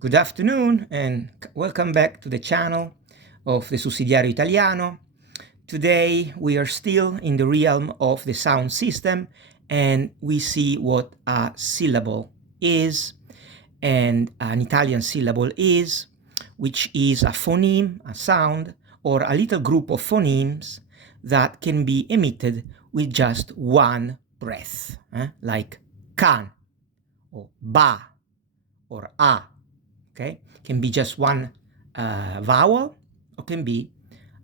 Good afternoon and welcome back to the channel of the Sussidiario Italiano. Today we are still in the realm of the sound system and we see what a syllable is and an Italian syllable is, which is a phoneme, a sound, or a little group of phonemes that can be emitted with just one breath, like can or ba or a. Okay, can be just one vowel, or can be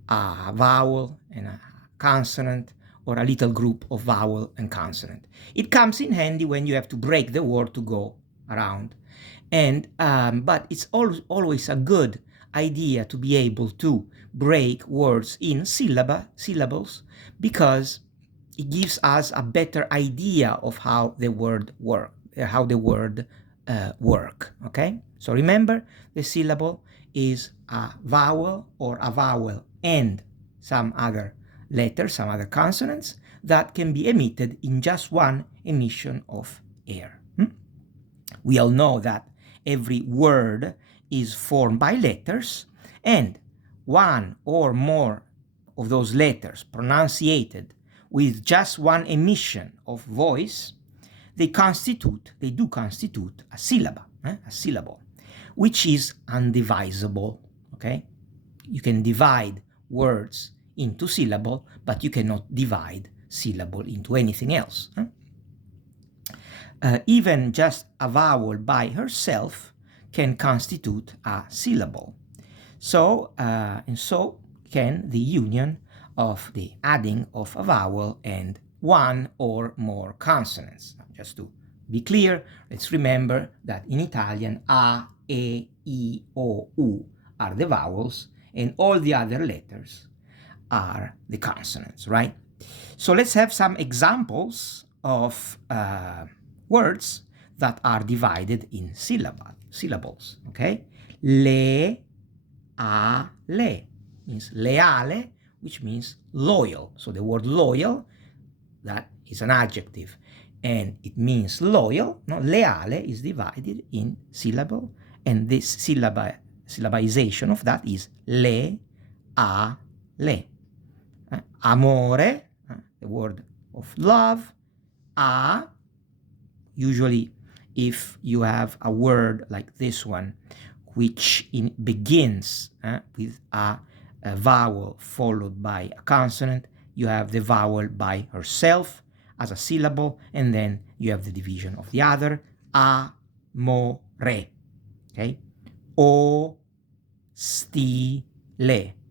a vowel and a consonant, or a little group of vowel and consonant. It comes in handy when you have to break the word to go around. And but it's always a good idea to be able to break words in syllables, because it gives us a better idea of how the word work. Okay, so remember, the syllable is a vowel or a vowel and some other letters, some other consonants that can be emitted in just one emission of air. We all know that every word is formed by letters, and one or more of those letters pronunciated with just one emission of voice, they do constitute a syllable, which is undivisible, okay? You can divide words into syllable, but you cannot divide syllable into anything else. Even just a vowel by herself can constitute a syllable. So, and so can the union of the adding of a vowel and one or more consonants. Just to be clear, let's remember that in Italian, a, e, I, o, u are the vowels, and all the other letters are the consonants, right? So let's have some examples of words that are divided in syllables, okay? Le, a, le means leale, which means loyal. So the word loyal, that is an adjective, and it means loyal. No? Leale is divided in syllable, and this syllabization of that is le, a, le. Amore, the word of love. A, usually if you have a word like this one, which begins with a vowel followed by a consonant, you have the vowel by herself as a syllable, and then you have the division of the other. Amore, okay? O, stile,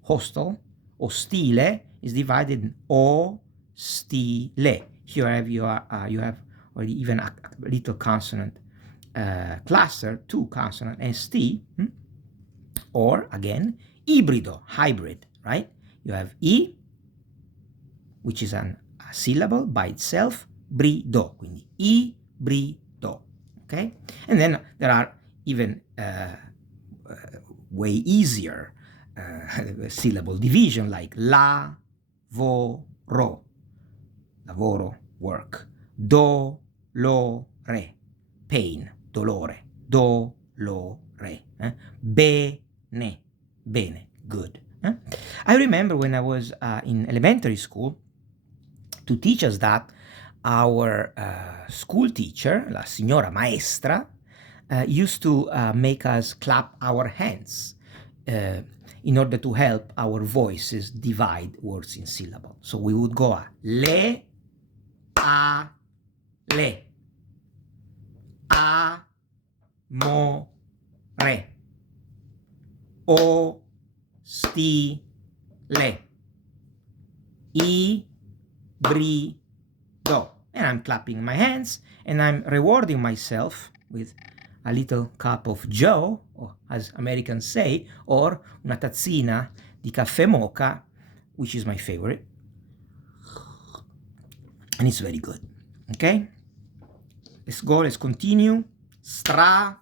hostel. Ostile is divided in o, stile. Here you have already even a little consonant cluster, two consonant, st, or again, ibrido, hybrid, right? You have I, which is a syllable by itself, brido, quindi ibrido, okay? And then there are even way easier syllable division, like lavoro, lavoro, work, dolore, pain, dolore, dolore, bene, bene, good. I remember when I was in elementary school, to teach us that, our school teacher, la signora maestra, used to make us clap our hands in order to help our voices divide words in syllable. So we would go le, a, le, a, mo, re, o, sti, le, I, bri, do. And I'm clapping my hands and I'm rewarding myself with a little cup of Joe, or as Americans say, or una tazzina di caffè mocha, which is my favorite. And it's very good, okay? Let's continue. Strada,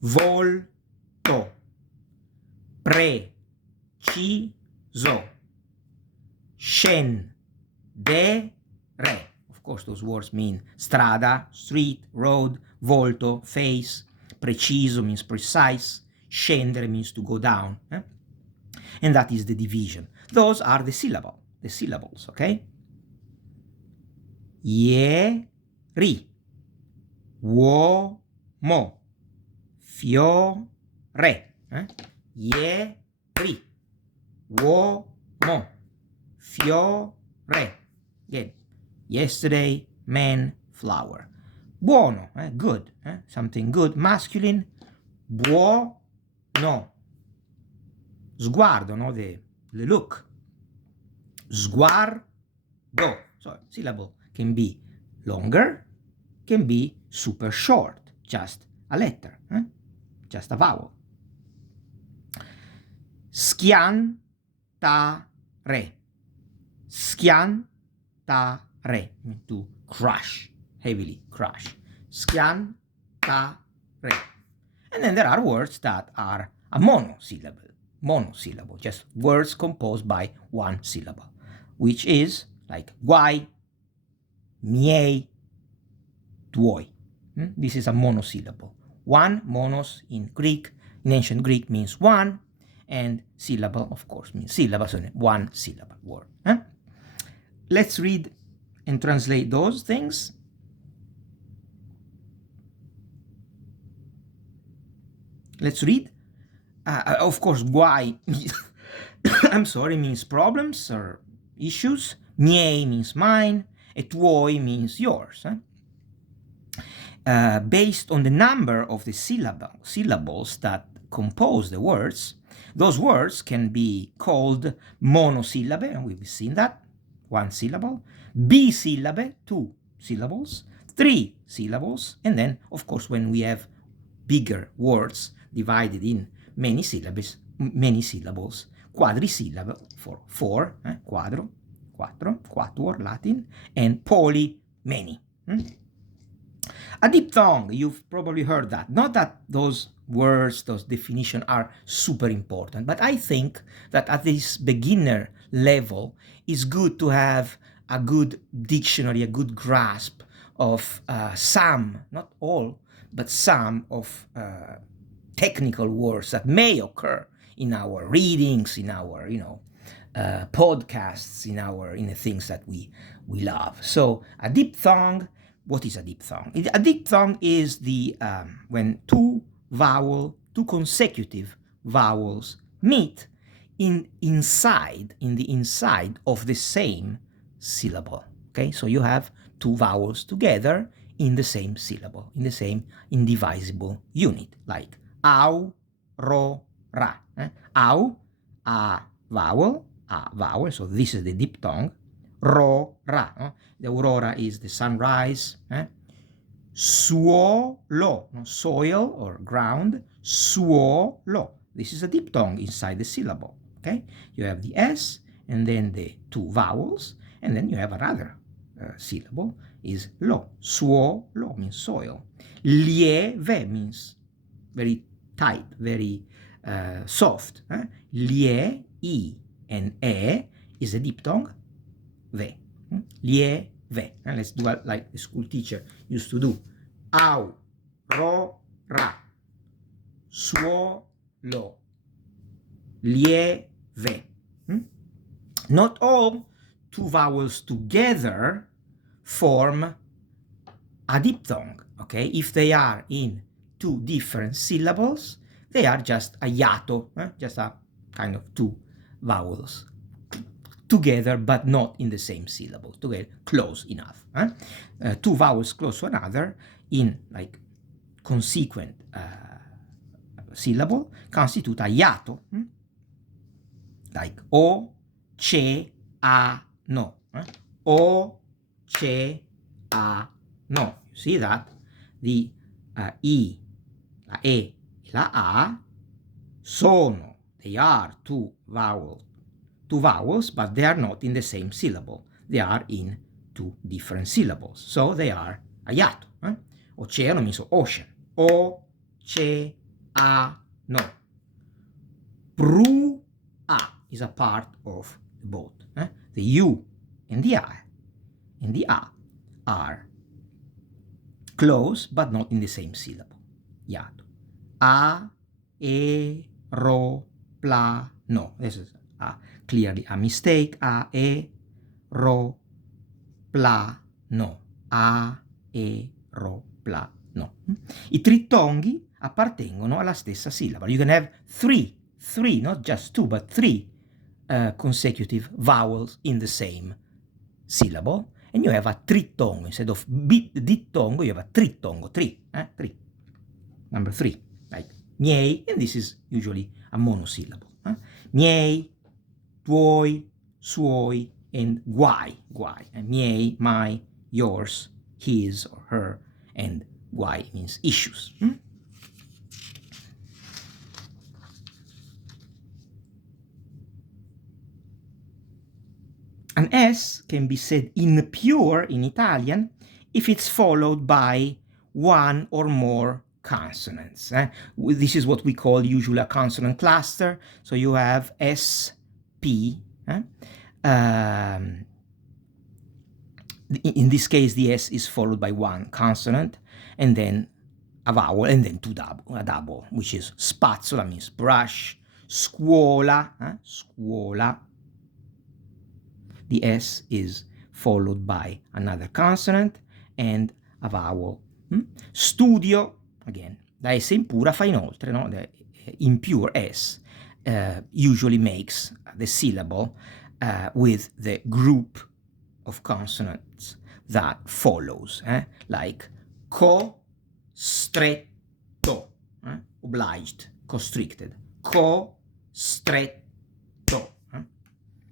volto, preciso, scendere. Of course, those words mean strada, street, road, volto, face. Preciso means precise. Scendere means to go down. And that is the division. Those are the syllables, okay? Ieri, uomo, fiore. Ieri, uomo, fiore. Again, yesterday, man, flower. Buono, good, something good, masculine. Buono. Sguardo, no? The look. Sguardo. So syllable can be longer, can be super short, just a letter, just a vowel. Schiantare. Schiantare, to crush, heavily crush. Schiantare. And then there are words that are a monosyllable, just words composed by one syllable, which is like guai, miei, tuoi. This is a monosyllable. One, monos in Greek, in ancient Greek means one, and syllable, of course, means syllable, so one syllable word. Let's read and translate those things. Let's read. Of course, guai, I'm sorry, means problems or issues. Miei means mine. E tuoi means yours. Based on the number of the syllables that compose the words, those words can be called monosyllabe, and we've seen that, one syllable, bisyllabe, two syllables, three syllables, and then, of course, when we have bigger words divided in many syllables, quadrisyllable for four, quadro, quattro, quatuor, Latin, and poly, many. A diphthong, you've probably heard that. Not that those words, those definitions are super important, but I think that at this beginner level, it's good to have a good dictionary, a good grasp of some, not all, but some of technical words that may occur in our readings, in our, podcasts, in the things that we love. So a diphthong, what is a diphthong? A diphthong is the when two consecutive vowels meet in the inside of the same syllable. Okay, so you have two vowels together in the same syllable, in the same indivisible unit, like au, ro, ra. Au, a vowel, so this is the diphthong. Ro, ra. The aurora is the sunrise. Suolo, soil or ground. Suolo. This is a diphthong inside the syllable. Okay, you have the S and then the two vowels, and then you have another syllable is lo. Suolo means soil. Lieve means very tight, very soft. Lie, I, and E is a diphthong. Ve. Lieve. Let's do it like the school teacher used to do. Au, ro, ra. Suolo. Lieve. Not all two vowels together form a diphthong, okay? If they are in two different syllables, they are just a hiato, just a kind of two vowels together, but not in the same syllable, together, close enough. Two vowels close to another in like consequent syllable constitute a hiato, like o, ce, a, no. O, ce, a, no. You see that? The I, la E, la A sono, they are two vowels, but they are not in the same syllable. They are in two different syllables. So they are a hiato. Oceano means ocean. O, ce, a, no. Pru, a is a part of the both. The U and the A are close, but not in the same syllable. iato. Aeroplano. This is clearly a mistake. Aeroplano. Aeroplano. I trittonghi appartengono alla stessa sillaba. You can have three, not just two, but three consecutive vowels in the same syllable, and you have a trittongo. Instead of dittongo, you have a trittongo, three. Number three, like miei, and this is usually a monosyllable. Miei, tuoi, suoi, and guai. Miei, my, yours, his or her, and guai means issues. An S can be said impure in Italian if it's followed by one or more consonants. This is what we call usually a consonant cluster. So you have S, P. In this case, the S is followed by one consonant, and then a vowel, and then a double, which is spazzola, means brush, scuola, scuola. The S is followed by another consonant and a vowel. Studio, again, la S impura fa inoltre, no? The impure S usually makes the syllable with the group of consonants that follows, like costretto, obliged, constricted, costretto.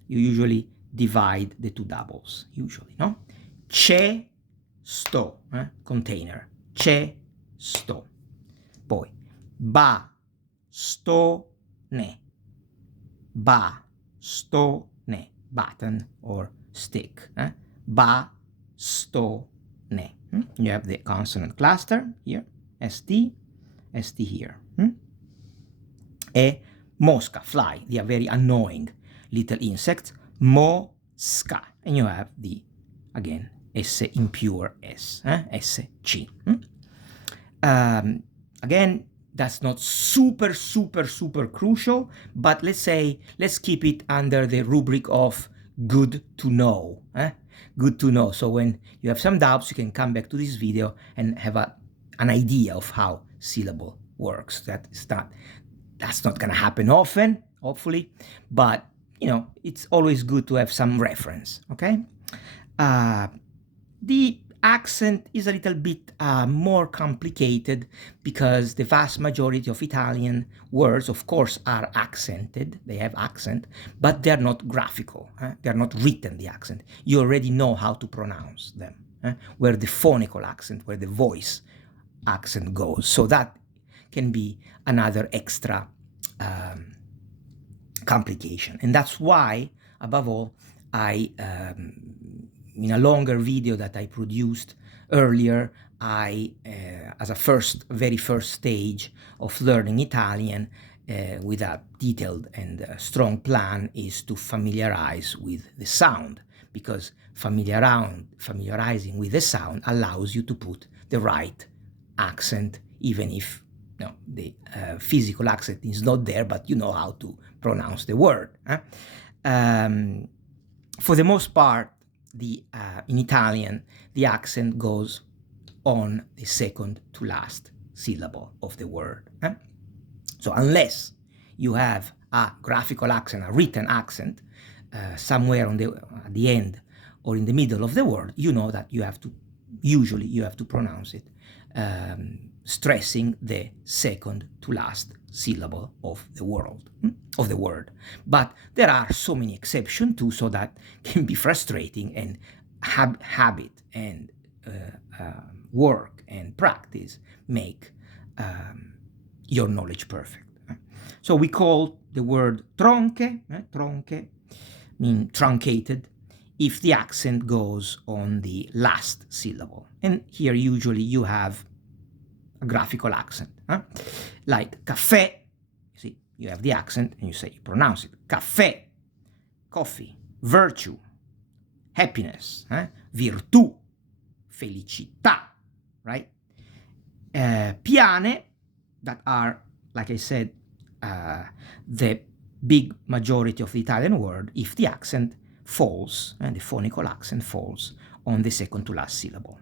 You usually divide the two doubles, usually, no? C'è sto, container, c'è sto. Poi, bastone, bastone, button or stick, bastone. You have the consonant cluster here, ST, ST here. E mosca, fly, they are very annoying little insects, mosca, and you have the, again, S impure S, SC. Again, that's not super crucial, but let's keep it under the rubric of good to know. Good to know. So when you have some doubts, you can come back to this video and have an idea of how syllable works. That's not gonna happen often, hopefully, but you know, it's always good to have some reference, okay? The accent is a little bit more complicated because the vast majority of Italian words, of course, are accented. They have accent, but they're not graphical. They're not written, the accent. You already know how to pronounce them, where the phonical accent, where the voice accent goes. So that can be another extra complication. And that's why, above all, in a longer video that I produced earlier, as a very first stage of learning Italian, with a detailed and strong plan, is to familiarize with the sound, because familiarizing with the sound allows you to put the right accent, even if the physical accent is not there, but you know how to pronounce the word. For the most part, in Italian, the accent goes on the second to last syllable of the word. So unless you have a graphical accent, a written accent, somewhere at the end or in the middle of the word, you know that usually you have to pronounce it stressing the second to last syllable of the word. But there are so many exceptions too, so that can be frustrating, and habit and work and practice make your knowledge perfect. So we call the word tronche, tronche mean truncated, if the accent goes on the last syllable. And here usually you have a graphical accent, like caffè. You see, you have the accent and you pronounce it, caffè, coffee, virtue, happiness, virtù, felicità, right? Piane, that are, like I said, the big majority of the Italian word if the accent falls, and the phonical accent falls on the second to last syllable.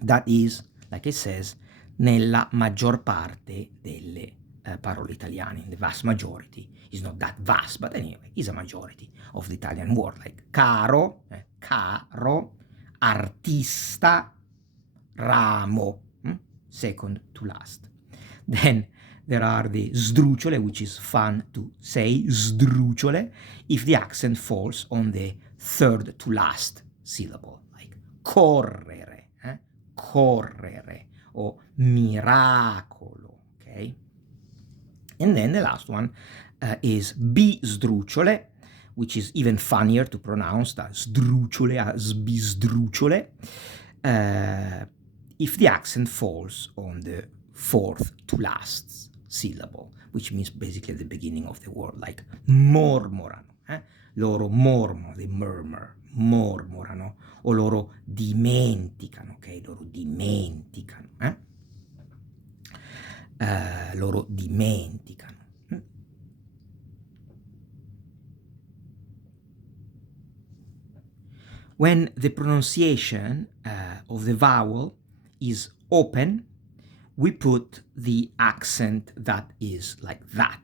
That is, like it says, nella maggior parte delle parole italiane, in the vast majority. It's not that vast, but anyway, it's a majority of the Italian word, like caro, caro, artista, ramo, second to last. Then there are the sdrucciole, which is fun to say, sdrucciole, if the accent falls on the third to last syllable, like correre, correre, or miracolo, okay? And then the last one is bisdrucciole, which is even funnier to pronounce than sdrucciole, bisdrucciole, if the accent falls on the fourth to last syllable, which means basically the beginning of the word, like mormorano, loro mormorano, they murmur, mormorano, o loro dimenticano, ok? Loro dimenticano, loro dimenticano. When the pronunciation of the vowel is open, we put the accent that is like that.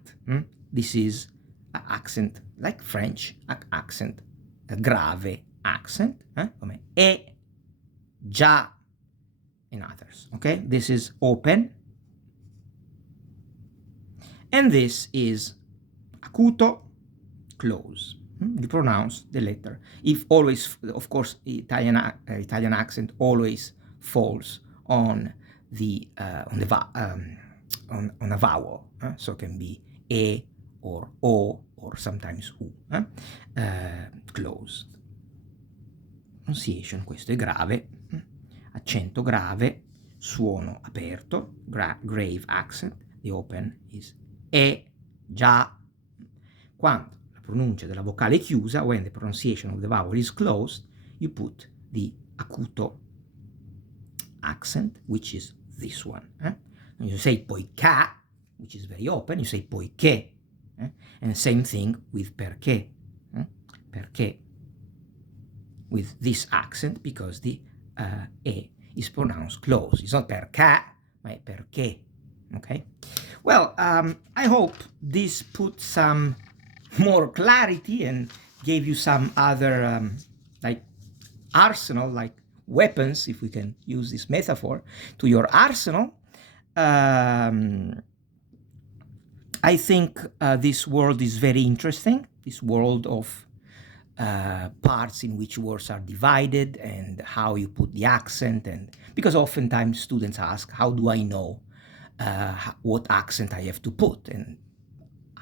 This is an accent like French, accent, a grave accent, come e, già, and others, okay? This is open. And this is acuto, close. You pronounce the letter. If always, of course, Italian accent always falls on on a vowel, so it can be e or o or sometimes u, closed. Pronunciation, questo è grave, accento grave, suono aperto, grave accent, the open is e, già. Quando la pronuncia della vocale è chiusa, when the pronunciation of the vowel is closed, you put the acuto accent, which is this one. And you say poiché, which is very open, you say poiché. And same thing with perché. Perché with this accent, because the e is pronounced closed. It's not perché, ma è perché. Okay? Well, I hope this put some more clarity and gave you some other like arsenal, like weapons, if we can use this metaphor, to your arsenal. I think this world is very interesting, this world of parts in which words are divided and how you put the accent, and because oftentimes students ask, how do I know what accent I have to put? And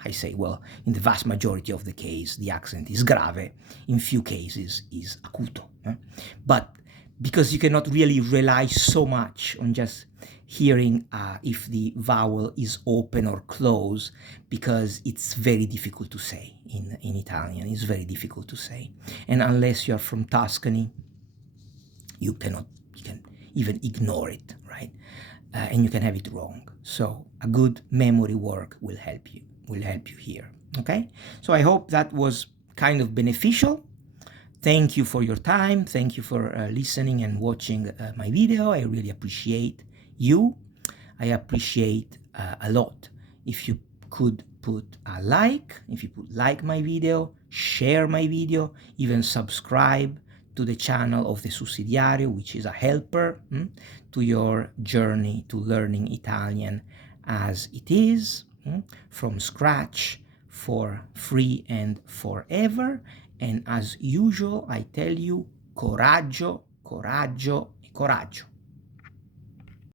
I say, well, in the vast majority of the case, the accent is grave, in few cases is acuto. But because you cannot really rely so much on just hearing if the vowel is open or closed, because it's very difficult to say in Italian. It's very difficult to say. And unless you are from Tuscany, you can even ignore it, right? And you can have it wrong. So a good memory work will help you here, okay? So I hope that was kind of beneficial. Thank you for your time. Thank you for listening and watching my video. I really appreciate you. I appreciate a lot if you could put a like, if you could like my video, share my video, even subscribe to the channel of the Sussidiario, which is a helper to your journey to learning Italian as it is, from scratch, for free and forever. And as usual, I tell you, coraggio, coraggio e coraggio.